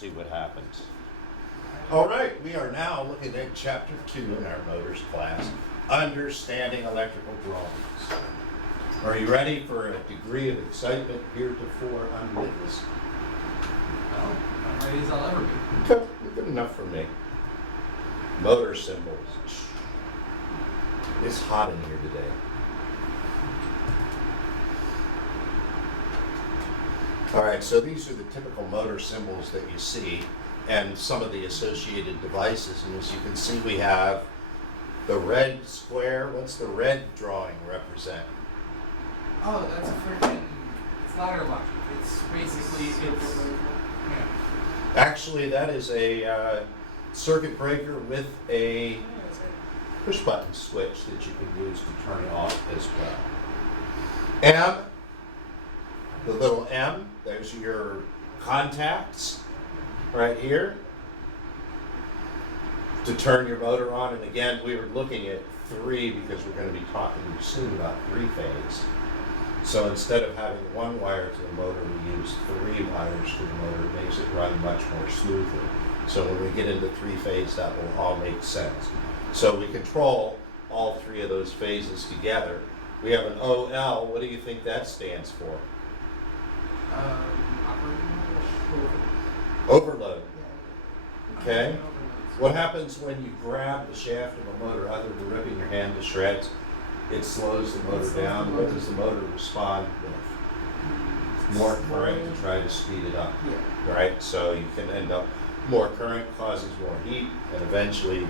see what happens. All right, we are now looking at Chapter 2 in our motors class, Understanding Electrical Drawings. Are you ready for a degree of excitement heretofore unwitnessed? Well, I'm ready as I'll ever be. Good, good enough for me. Motor symbols. It's hot in here today. All right, so these are the typical motor symbols that you see and some of the associated devices. And as you can see, we have the red square. What's the red drawing represent? Oh, that's a freaking. It's ladder logic. It's basically yeah. Actually, that is a circuit breaker with a push button switch that you can use to turn it off as well. M, the little M, those are your contacts right here to turn your motor on. And again, we were looking at 3 because we're going to be talking soon about 3-phase. So instead of having 1 wire to the motor, we use 3 wires to the motor. It makes it run much more smoothly. So when we get into 3-phase, that will all make sense. So we control all 3 of those phases together. We have an OL. What do you think that stands for? Overload. Okay. What happens when you grab the shaft of a motor, other than ripping your hand to shreds? It slows the motor down. What does the motor respond with? More current to try to speed it up. Yeah. Right? So you can end up, more current causes more heat, and eventually you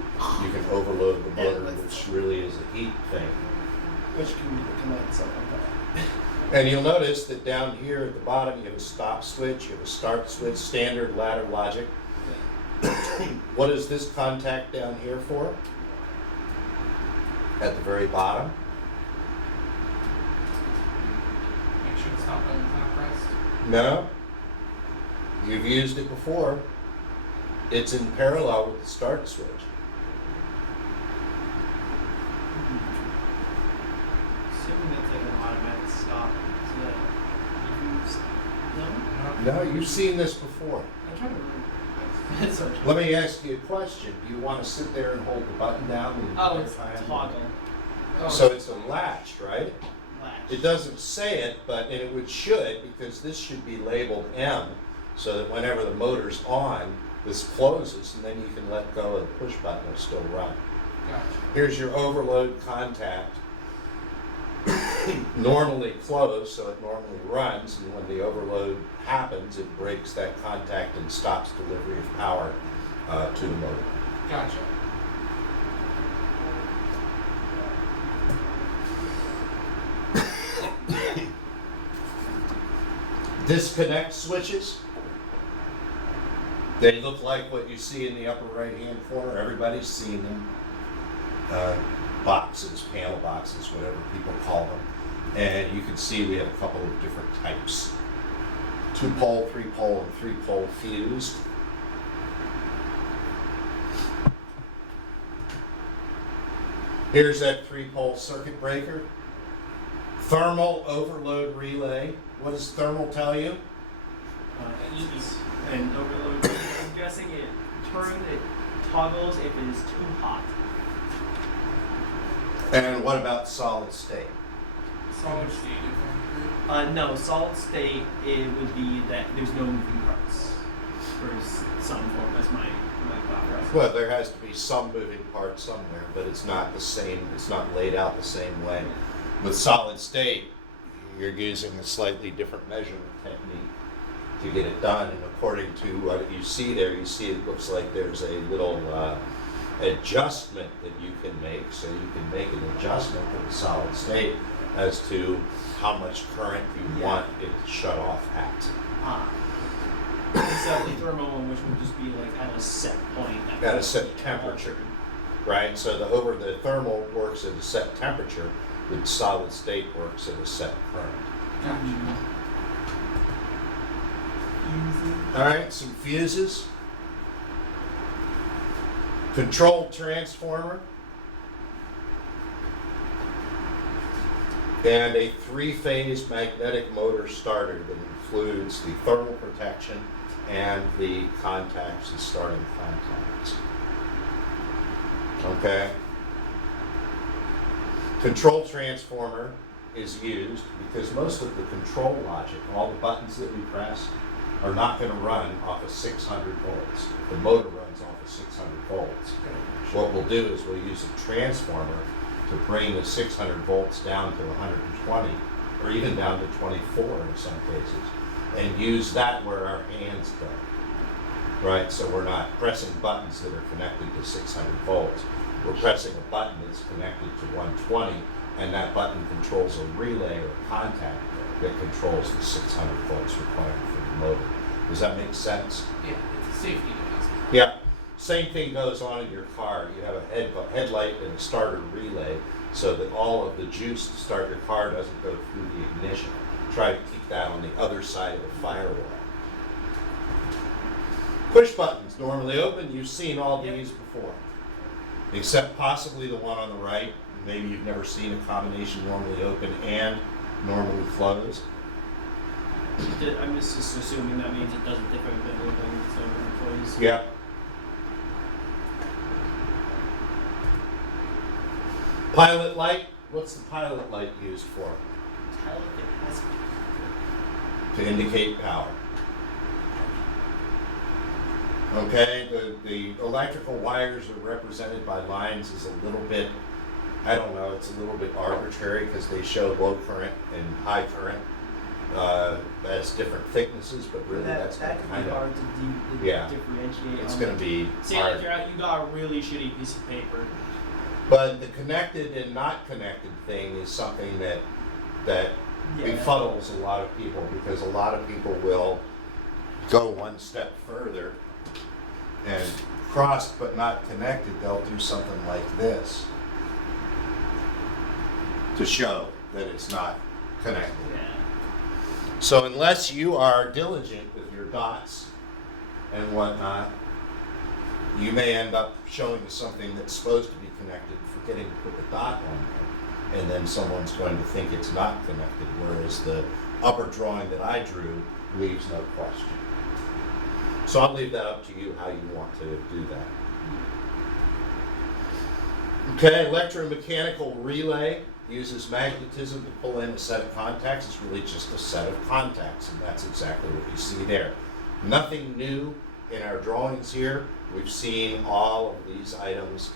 can overload the motor, which really is a heat thing. Which can be the command something like that. And you'll notice that down here at the bottom you have a stop switch, you have a start switch, standard ladder logic. What is this contact down here for? At the very bottom? Make sure the stop button is not pressed. No. You've used it before. It's in parallel with the start switch. Assuming that's like an automatic stop, so that No, you've seen this before. I'm trying to remember. It's such Let me ask you a question. Do you want to sit there and hold the button down the Oh, entire it's time? toggle. Oh, So it's a latch, right? Latch. It doesn't say it, but and it would should, because this should be labeled M, so that whenever the motor's on, this closes, and then you can let go of the push button, it'll still run. Gotcha. Here's your overload contact. Normally closed, so it normally runs, and when the overload happens, it breaks that contact and stops delivery of power to the motor. Gotcha. Disconnect switches. They look like what you see in the upper right-hand corner. Everybody's seen them. Boxes, panel boxes, whatever people call them. And you can see we have a couple of different types. 2-pole, 3-pole, and 3-pole fused. Here's that 3-pole circuit breaker. Thermal overload relay. What does thermal tell you? Ease and overload. I'm guessing it toggles if it is too hot. And what about solid state? Solid state. No, solid state, it would be that there's no moving parts. Or some form, that's my thought process. Well, there has to be some moving part somewhere, but it's not the same, it's not laid out the same way. With solid state, you're using a slightly different measurement technique to get it done, and according to what you see there, you see it looks like there's a little adjustment that you can make, so you can make an adjustment for the solid state as to how much current you want it to shut off at. Except the thermal one, which would just be like at a set point. At a set temperature, right? So the thermal works at a set temperature, the solid state works at a set current. Gotcha. All right, some fuses. Control transformer. And a 3-phase magnetic motor starter that includes the thermal protection and the contacts, the starting contacts. Okay? Control transformer is used because most of the control logic, all the buttons that we press, are not going to run off of 600 volts. The motor runs off of 600 volts. What we'll do is we'll use a transformer to bring the 600 volts down to 120, or even down to 24 in some cases, and use that where our hands go. Right? So we're not pressing buttons that are connected to 600 volts. We're pressing a button that's connected to 120, and that button controls a relay or contact that controls the 600 volts required for the motor. Does that make sense? Yeah, it's a safety device. Yeah. Same thing goes on in your car. You have a headlight and a starter relay so that all of the juice to start your car doesn't go through the ignition. Try to keep that on the other side of the firewall. Push buttons normally open. You've seen all these before, except possibly the one on the right. Maybe you've never seen a combination normally open and normally closed. I'm just assuming that means it doesn't think I've been open, so it closed. Yeah. Pilot light. What's the pilot light used for? Tell if it has. To indicate power. Okay, the electrical wires are represented by lines is a little bit, I don't know, it's a little bit arbitrary because they show low current and high current as different thicknesses, but really that's that could kind be of, hard to yeah, differentiate. it's on going to be See, hard. like you got a really shitty piece of paper. But the connected and not connected thing is something that befuddles a lot of people, because a lot of people will go one step further and crossed but not connected, they'll do something like this to show that it's not connected. Yeah. So unless you are diligent with your dots and whatnot, you may end up showing something that's supposed to be connected, forgetting to put the dot on there, and then someone's going to think it's not connected, whereas the upper drawing that I drew leaves no question. So I'll leave that up to you how you want to do that. Okay, electromechanical relay uses magnetism to pull in a set of contacts. It's really just a set of contacts, and that's exactly what you see there. Nothing new in our drawings here. We've seen all of these items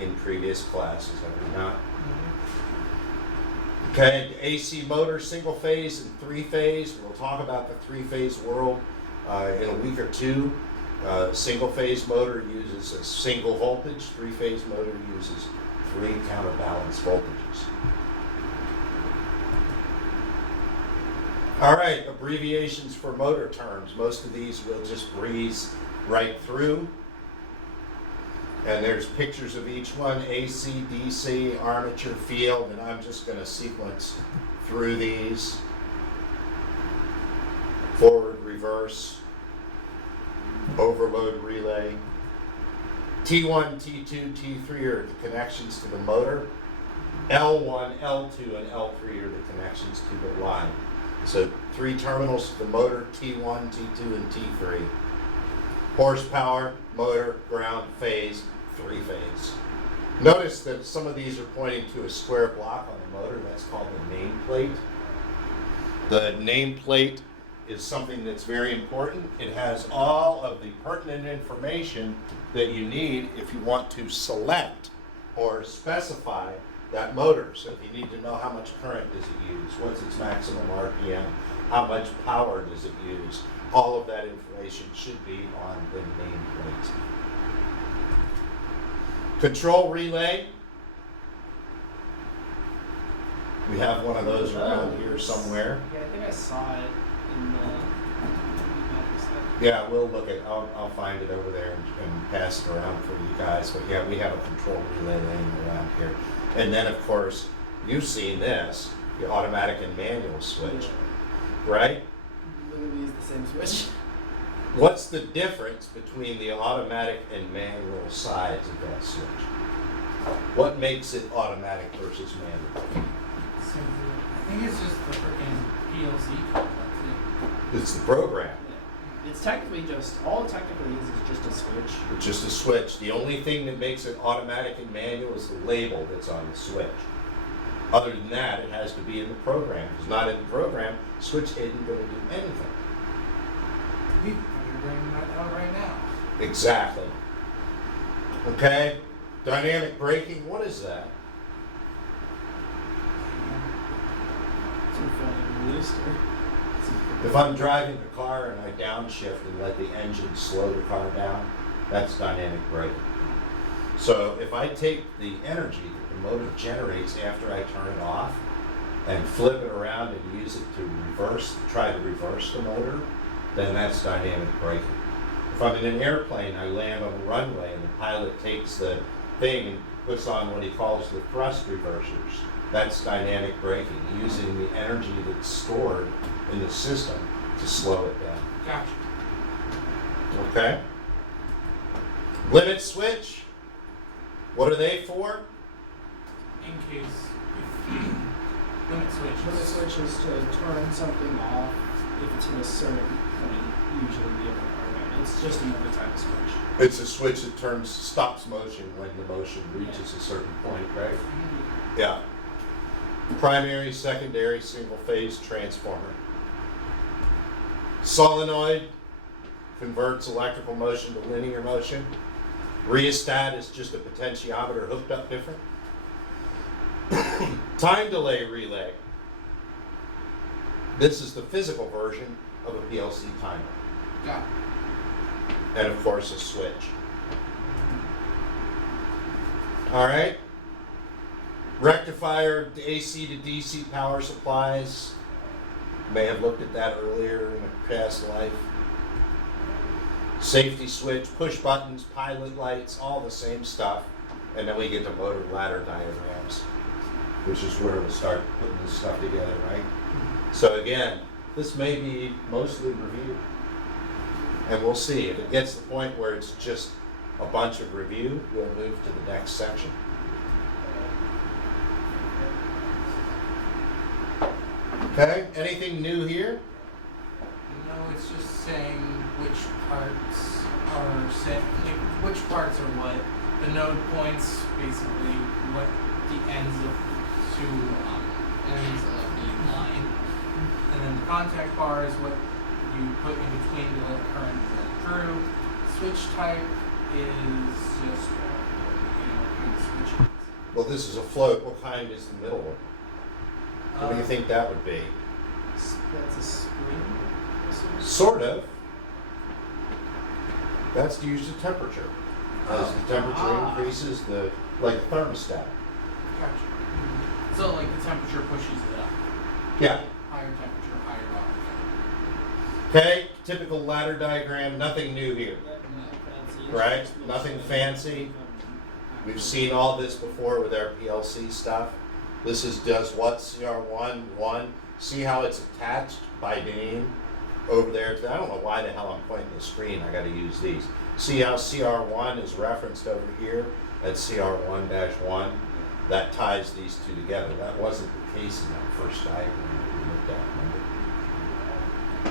in previous classes, have we not? Okay, AC motor, single phase and three phase. We'll talk about the three phase world in a week or two. Single phase motor uses a single voltage. Three phase motor uses three counterbalance voltages. All right, abbreviations for motor terms. Most of these we'll just breeze right through. And there's pictures of each one, AC, DC, armature, field, and I'm just going to sequence through these. Forward, reverse, overload relay. T1, T2, T3 are the connections to the motor. L1, L2, and L3 are the connections to the line. So three terminals to the motor, T1, T2, and T3. Horsepower, motor, ground, phase, three phase. Notice that some of these are pointing to a square block on the motor. That's called the nameplate. The nameplate is something that's very important. It has all of the pertinent information that you need if you want to select or specify that motor. So if you need to know how much current does it use, what's its maximum RPM, how much power does it use, all of that information should be on the nameplate. Control relay. We have one of those around here somewhere. Yeah, I think I saw it in the. Yeah, we'll look at. I'll find it over there and pass it around for you guys. But yeah, we have a control relay laying around here. And then of course, you've seen this, the automatic and manual switch, right? Literally is the same switch. What's the difference between the automatic and manual sides of that switch? What makes it automatic versus manual? So I think it's just the freaking PLC code, that's it. It's the program. It's technically just, all it technically is just a switch. It's just a switch. The only thing that makes it automatic and manual is the label that's on the switch. Other than that, it has to be in the program. If it's not in the program, switch isn't going to do anything. You're bringing that out right now. Exactly. Okay? Dynamic braking, what is that? It's been released. If I'm driving the car and I downshift and let the engine slow the car down, that's dynamic braking. So if I take the energy that the motor generates after I turn it off and flip it around and use it to try to reverse the motor, then that's dynamic braking. If I'm in an airplane, I land on the runway and the pilot takes the thing and puts on what he calls the thrust reversers. That's dynamic braking, using the energy that's stored in the system to slow it down. Gotcha. Okay? Limit switch, what are they for? In case if limit switch. Limit switch is to turn something off if it's in a certain point, usually the other program. It's just another type of switch. It's a switch that stops motion when the motion reaches a certain point, right? Yeah. Primary, secondary, single phase transformer. Solenoid converts electrical motion to linear motion. Rheostat is just a potentiometer hooked up different. Time delay relay. This is the physical version of a PLC timer. Got it. And of course a switch. All right. Rectifier, AC to DC power supplies. May have looked at that earlier in a past life. Safety switch, push buttons, pilot lights, all the same stuff. And then we get to motor ladder diagrams, which is where we'll start putting this stuff together, right? So again, this may be mostly review. And we'll see. If it gets to the point where it's just a bunch of review, we'll move to the next section. Okay, anything new here? No, it's just saying which parts are set, like which parts are what. The node points, basically, what the ends of the line, and then the contact bar is what you put in between to let current run through. Switch type is just kind of switch. Well, this is a float. What kind is the middle one? What do you think that would be? That's a spring. Sort of. That's to use the temperature. As the temperature increases, like a thermostat. Gotcha. So like the temperature pushes it up. Yeah. Higher temperature, higher output. Okay, typical ladder diagram, nothing new here. Right? Nothing fancy. We've seen all this before with our PLC stuff. This does what? CR1. See how it's attached by name over there? I don't know why the hell I'm pointing the screen. I got to use these. See how CR1 is referenced over here at CR1-1? That ties these two together. That wasn't the case in that first diagram that we looked at, remember?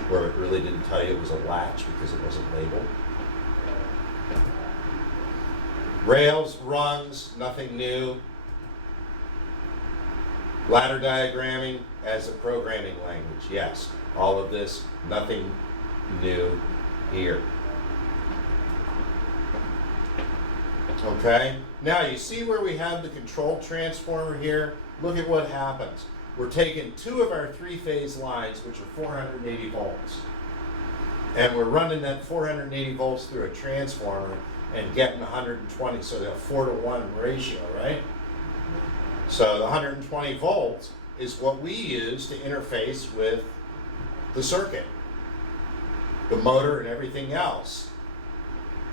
Where it really didn't tell you it was a latch because it wasn't labeled. Rails, rungs, nothing new. Ladder diagramming as a programming language, yes. All of this, nothing new here. Okay, now you see where we have the control transformer here? Look at what happens. We're taking two of our three-phase lines, which are 480 volts, and we're running that 480 volts through a transformer and getting 120, so they're a 4-to-1 ratio, right? So the 120 volts is what we use to interface with the circuit, the motor and everything else.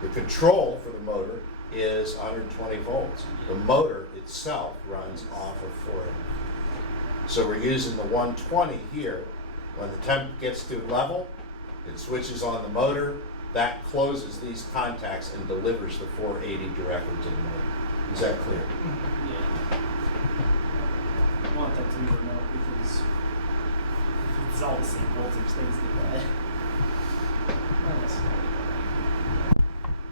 The control for the motor is 120 volts. The motor itself runs off of 480. So we're using the 120 here. When the temp gets to level, it switches on the motor. That closes these contacts and delivers the 480 directly to the motor. Is that clear? Yeah. I want that to be remote because if it's all the same voltage, things like that. Not necessarily.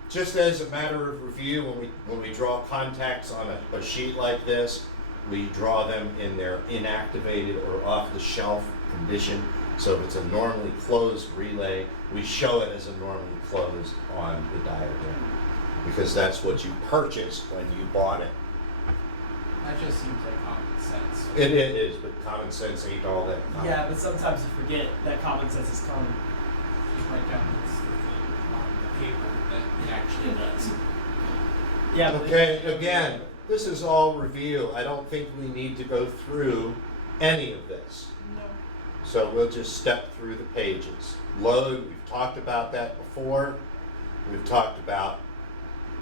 Just as a matter of review, when we draw contacts on a sheet like this, we draw them in their inactivated or off-the-shelf condition. So if it's a normally closed relay, we show it as a normally closed on the diagram, because that's what you purchased when you bought it. That just seems like common sense. It is, but common sense ain't all that common. Yeah, but sometimes you forget that common sense is common. Just write down this thing on the paper that it actually does. Yeah. but Okay, again, this is all review. I don't think we need to go through any of this. No. So we'll just step through the pages. Load, we've talked about that before. We've talked about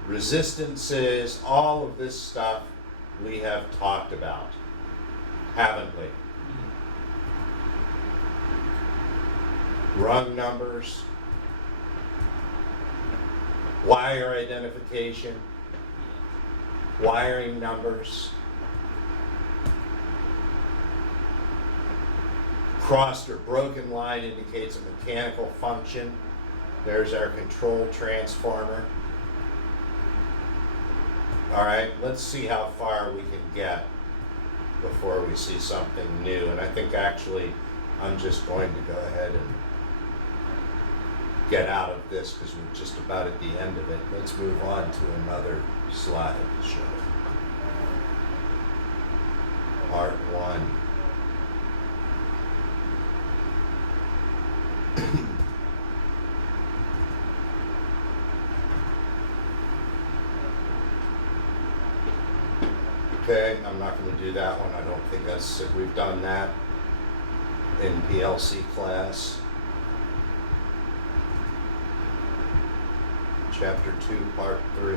resistances, all of this stuff we have talked about, haven't we? Rung numbers, wire identification, wiring numbers, crossed or broken line indicates a mechanical function. There's our control transformer. All right, let's see how far we can get before we see something new. And I think actually I'm just going to go ahead and get out of this because we're just about at the end of it. Let's move on to another slide to show. Part 1. Okay, I'm not going to do that one. I don't think we've done that in PLC class. Chapter 2, Part 3.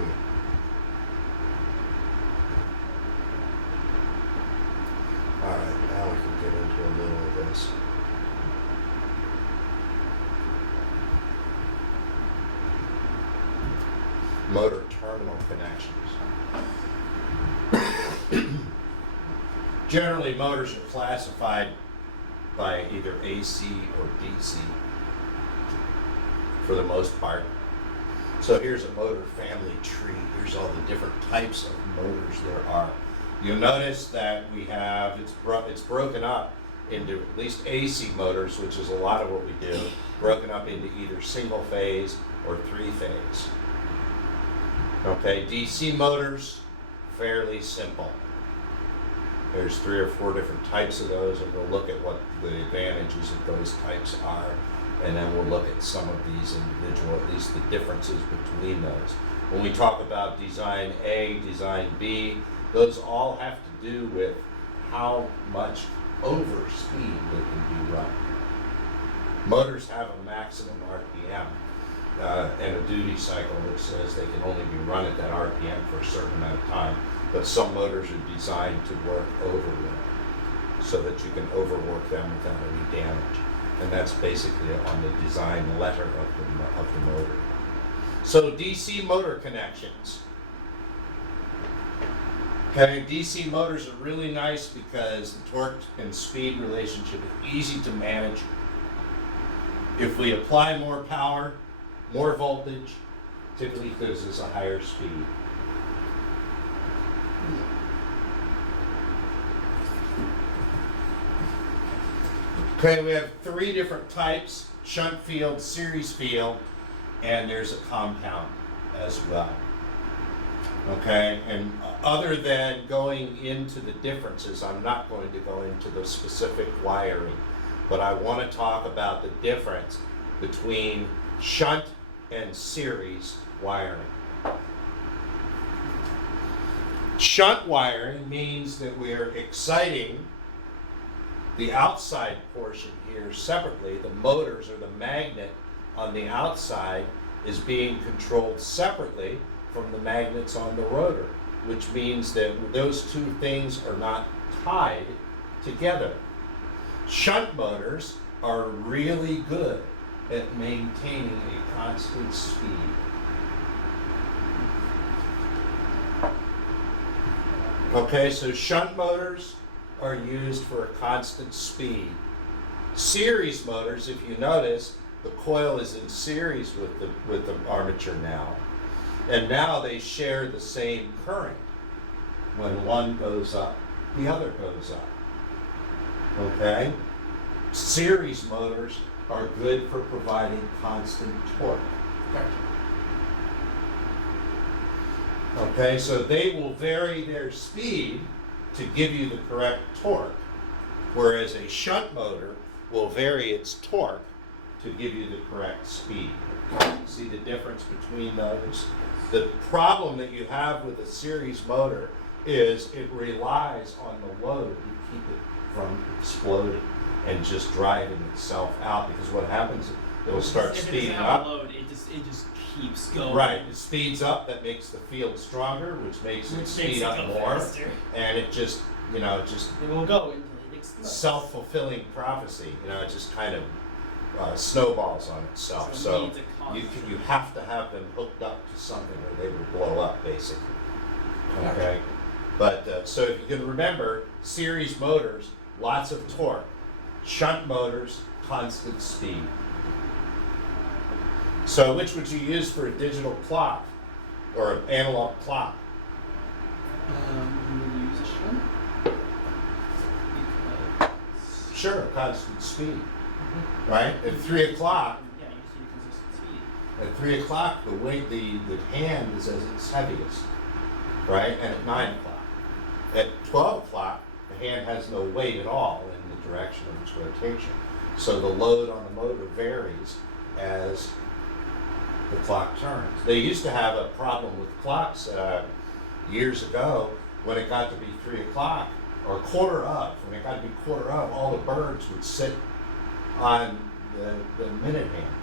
All right, now we can get into a little of this. Motor terminal connections. Generally, motors are classified by either AC or DC for the most part. So here's a motor family tree. Here's all the different types of motors there are. You'll notice that we have, it's broken up into at least AC motors, which is a lot of what we do, broken up into either single phase or three phase. Okay, DC motors, fairly simple. There's 3 or 4 different types of those, and we'll look at what the advantages of those types are, and then we'll look at some of these individual, at least the differences between those. When we talk about design A, design B, those all have to do with how much over speed they can be run. Motors have a maximum RPM and a duty cycle that says they can only be run at that RPM for a certain amount of time. But some motors are designed to work overload so that you can overwork them without any damage. And that's basically on the design letter of the motor. So DC motor connections. Okay, DC motors are really nice because the torque and speed relationship is easy to manage. If we apply more power, more voltage, typically causes a higher speed. Okay, we have 3 different types: shunt field, series field, and there's a compound as well. Okay, and other than going into the differences, I'm not going to go into the specific wiring, but I want to talk about the difference between shunt and series wiring. Shunt wiring means that we're exciting the outside portion here separately. The motors or the magnet on the outside is being controlled separately from the magnets on the rotor, which means that those two things are not tied together. Shunt motors are really good at maintaining a constant speed. Okay, so shunt motors are used for a constant speed. Series motors, if you notice, the coil is in series with the armature now, and now they share the same current. When one goes up, the other goes up. Okay? Series motors are good for providing constant torque. Gotcha. Okay, so they will vary their speed to give you the correct torque, whereas a shunt motor will vary its torque to give you the correct speed. See the difference between those? The problem that you have with a series motor is it relies on the load to keep it from exploding and just driving itself out, because what happens is it'll start If it speeding doesn't have a up. load, it just keeps going. Right, it speeds up, that makes the field stronger, which makes it Which speed makes it up go more, faster. and it just, just It will go until it explodes. self-fulfilling prophecy, it just kind of snowballs on itself. So it So needs a you have to have them hooked up to something or they will blow up, basically. Okay? But, so if you can remember, series motors, lots of torque. Shunt motors, constant speed. So which would you use for a digital clock or an analog clock? You would use a shunt. Because Sure, constant speed, right? At 3 o'clock, Yeah, you see consistent speed. at 3 o'clock, the hand is at its heaviest, right? And at 9 o'clock. At 12 o'clock, the hand has no weight at all in the direction of its rotation. So the load on the motor varies as the clock turns. They used to have a problem with clocks years ago when it got to be 3 o'clock or when it got to be quarter of, all the birds would sit on the minute hand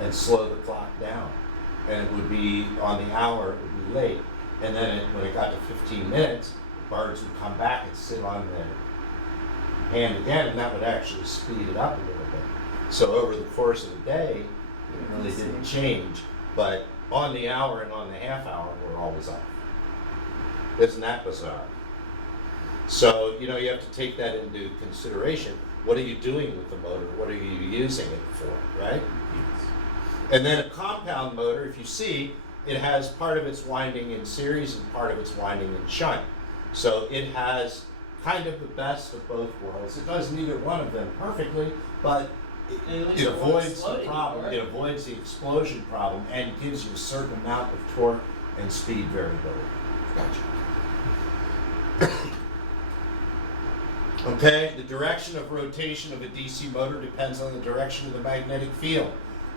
and slow the clock down. And it would be on the hour, it would be late. And then when it got to 15 minutes, the birds would come back and sit on the hand again, and that would actually speed it up a little bit. So over the course of the day, it really didn't change, but on the hour and on the half hour, we're always off. Isn't that bizarre? So, you have to take that into consideration. What are you doing with the motor? What are you using it for, right? And then a compound motor, if you see, it has part of its winding in series and part of its winding in shunt. So it has kind of the best of both worlds. It does neither one of them perfectly, but it avoids the problem. It avoids the explosion problem and gives you a certain amount of torque and speed variability. Gotcha. Okay, the direction of rotation of a DC motor depends on the direction of the magnetic field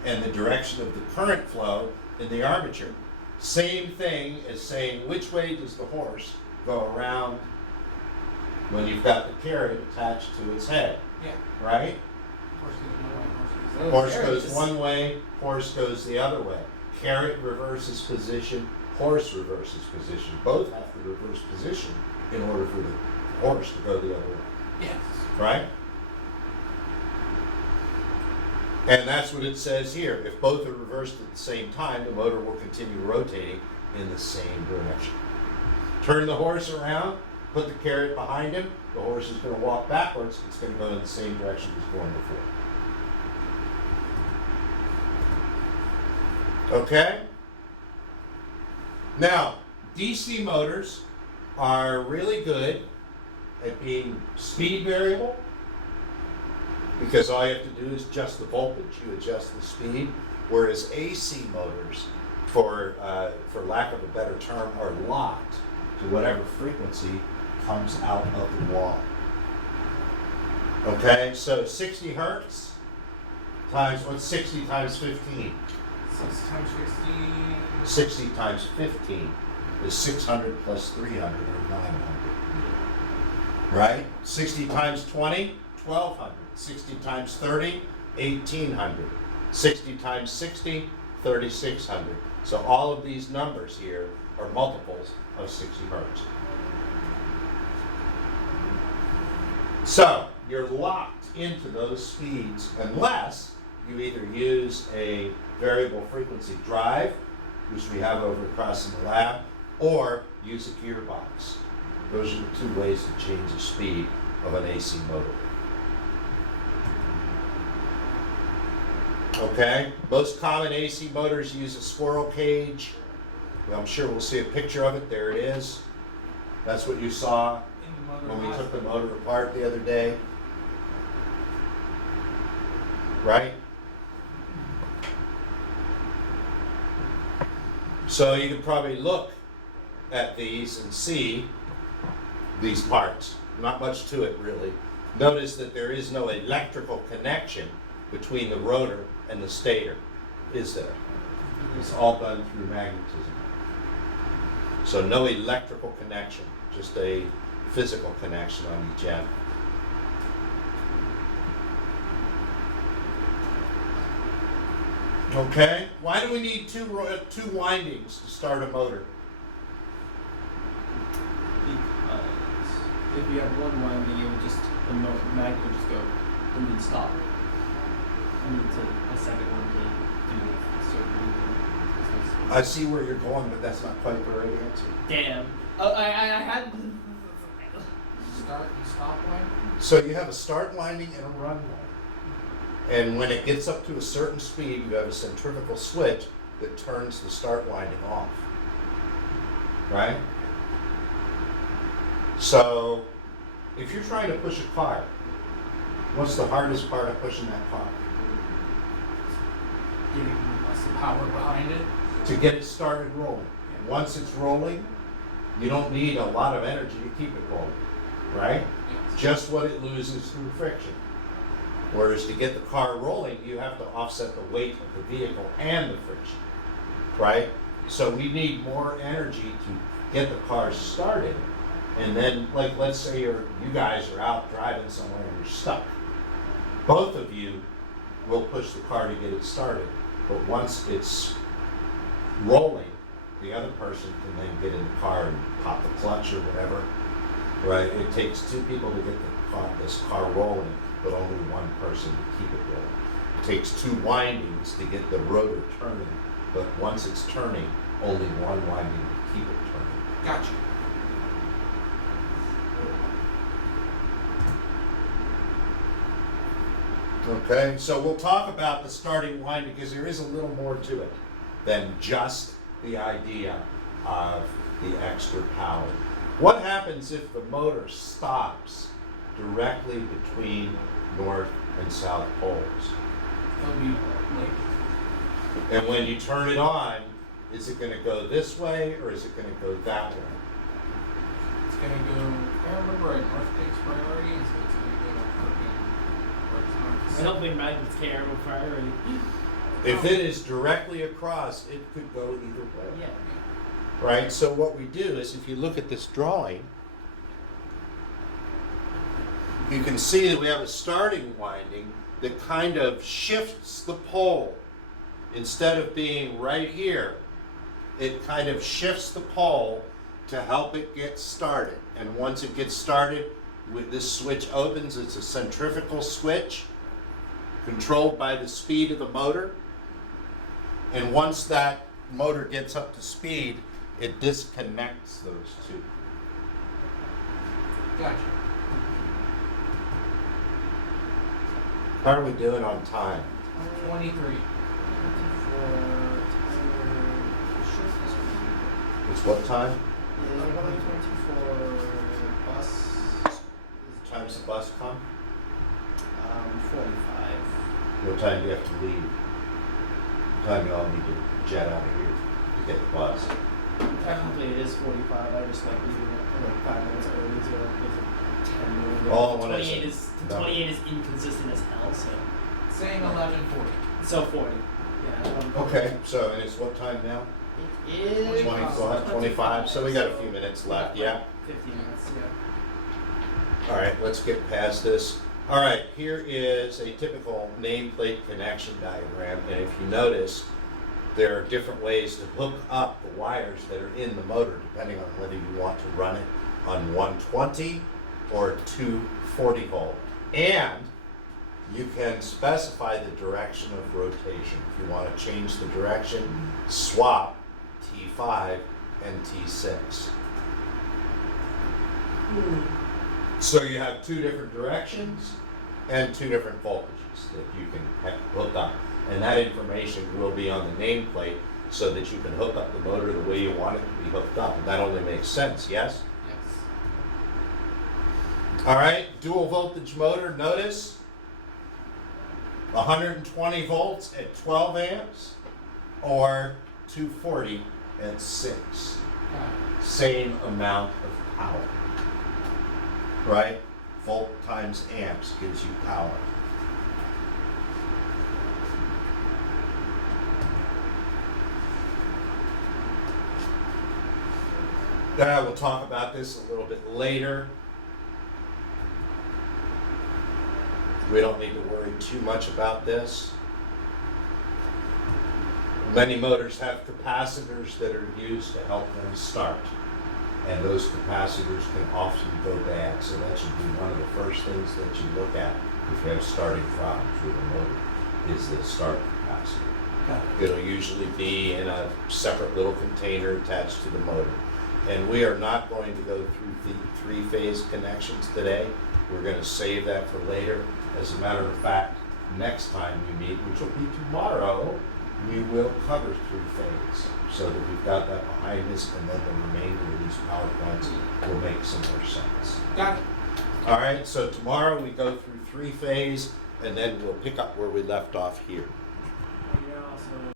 and the direction of the current flow in the armature. Same thing as saying which way does the horse go around when you've got the carrot attached to its head, Yeah. right? Horse goes one way, horse goes the other. Horse goes one way, horse goes the other way. Carrot reverses position, horse reverses position. Both have to reverse position in order for the horse to go the other way. Yes. Right? And that's what it says here. If both are reversed at the same time, the motor will continue rotating in the same direction. Turn the horse around, put the carrot behind him, the horse is going to walk backwards, it's going to go in the same direction it was going before. Okay? Now, DC motors are really good at being speed variable, because all you have to do is adjust the voltage, you adjust the speed, whereas AC motors, for lack of a better term, are locked to whatever frequency comes out of the wall. Okay, so 60 hertz times, what's 60 times 15? 6 times 15. 60 times 15 is 600 plus 300 or 900. Right? 60 times 20, 1200. 60 times 30, 1800. 60 times 60, 3600. So all of these numbers here are multiples of 60 hertz. So you're locked into those speeds unless you either use a variable frequency drive, which we have over across in the lab, or use a gearbox. Those are the two ways to change the speed of an AC motor. Okay, most common AC motors use a squirrel cage. I'm sure we'll see a picture of it. There it is. That's what you saw In the motor when we house. took the motor apart the other day. Right? So you could probably look at these and see these parts. Not much to it really. Notice that there is no electrical connection between the rotor and the stator, is there? It's all done through magnetism. So no electrical connection, just a physical connection on each end. Okay, why do we need two windings to start a motor? Because if you have one winding, it would just the magnet would just go and then stop. And it's a second one to do the certain. I see where you're going, but that's not quite the right answer. Damn. Oh, I had. Start and stop line. So you have a start winding and a run winding. And when it gets up to a certain speed, you have a centrifugal switch that turns the start winding off. Right? So, if you're trying to push a car, what's the hardest part of pushing that car? Giving us the power behind it. To get it started rolling. Once it's rolling, you don't need a lot of energy to keep it rolling. Right? Yes. Just what it loses through friction. Whereas to get the car rolling, you have to offset the weight of the vehicle and the friction, right? So we need more energy to get the car started. And then, like, let's say you guys are out driving somewhere and you're stuck. Both of you will push the car to get it started. But once it's rolling, the other person can then get in the car and pop the clutch or whatever, right? It takes two people to get this car rolling, but only one person to keep it rolling. It takes two windings to get the rotor turning, but once it's turning, only one winding to keep it turning. Gotcha. Okay, so we'll talk about the starting winding because there is a little more to it than just the idea of the extra power. What happens if the motor stops directly between north and south poles? It'll be like And when you turn it on, is it going to go this way or is it going to go that way? it's gonna go. I remember at North takes priority, and so it's gonna go fucking where it's north. I don't think magnets care about priority. If it is directly across, it could go either way. Yeah. Right? So what we do is if you look at this drawing, you can see that we have a starting winding that kind of shifts the pole. Instead of being right here, it kind of shifts the pole to help it get started. And once it gets started, with this switch opens, it's a centrifugal switch controlled by the speed of the motor. And once that motor gets up to speed, it disconnects those two. Gotcha. How are we doing on time? 23. It's what time? Bus. What time's the bus come? 45. What time do you have to leave? What time you all need to jet out of here to get the bus? Technically, it is 45. I just like leaving it like 5 minutes early to like 10 minutes. All I want 28 is is no. 28 is inconsistent as hell. So Saying 11:40. 40. Yeah. Okay, so, and it's what time now? It is 25, 25, so we got a few minutes left, yeah? 15 minutes. Yeah. All right, let's get past this. All right, here is a typical nameplate connection diagram, and if you notice, there are different ways to hook up the wires that are in the motor, depending on whether you want to run it on 120 or 240 volt. And you can specify the direction of rotation. If you want to change the direction, swap T5 and T6. So you have two different directions and two different voltages that you can hook up. And that information will be on the nameplate so that you can hook up the motor the way you want it to be hooked up. And that only makes sense, yes? Yes. All right, dual voltage motor, notice 120 volts at 12 amps or 240 at 6. Got it. Same amount of power, right? Volt times amps gives you power. We'll talk about this a little bit later. We don't need to worry too much about this. Many motors have capacitors that are used to help them start. And those capacitors can often go bad, so that should be one of the first things that you look at if you have starting problems with a motor, is the start capacitor. Got it. It'll usually be in a separate little container attached to the motor. And we are not going to go through the three-phase connections today. We're going to save that for later. As a matter of fact, next time we meet, which will be tomorrow, we will cover three-phase so that we've got that behind us, and then the remainder of these PowerPoints will make some more sense. Got it. All right, so tomorrow we go through three-phase, and then we'll pick up where we left off here.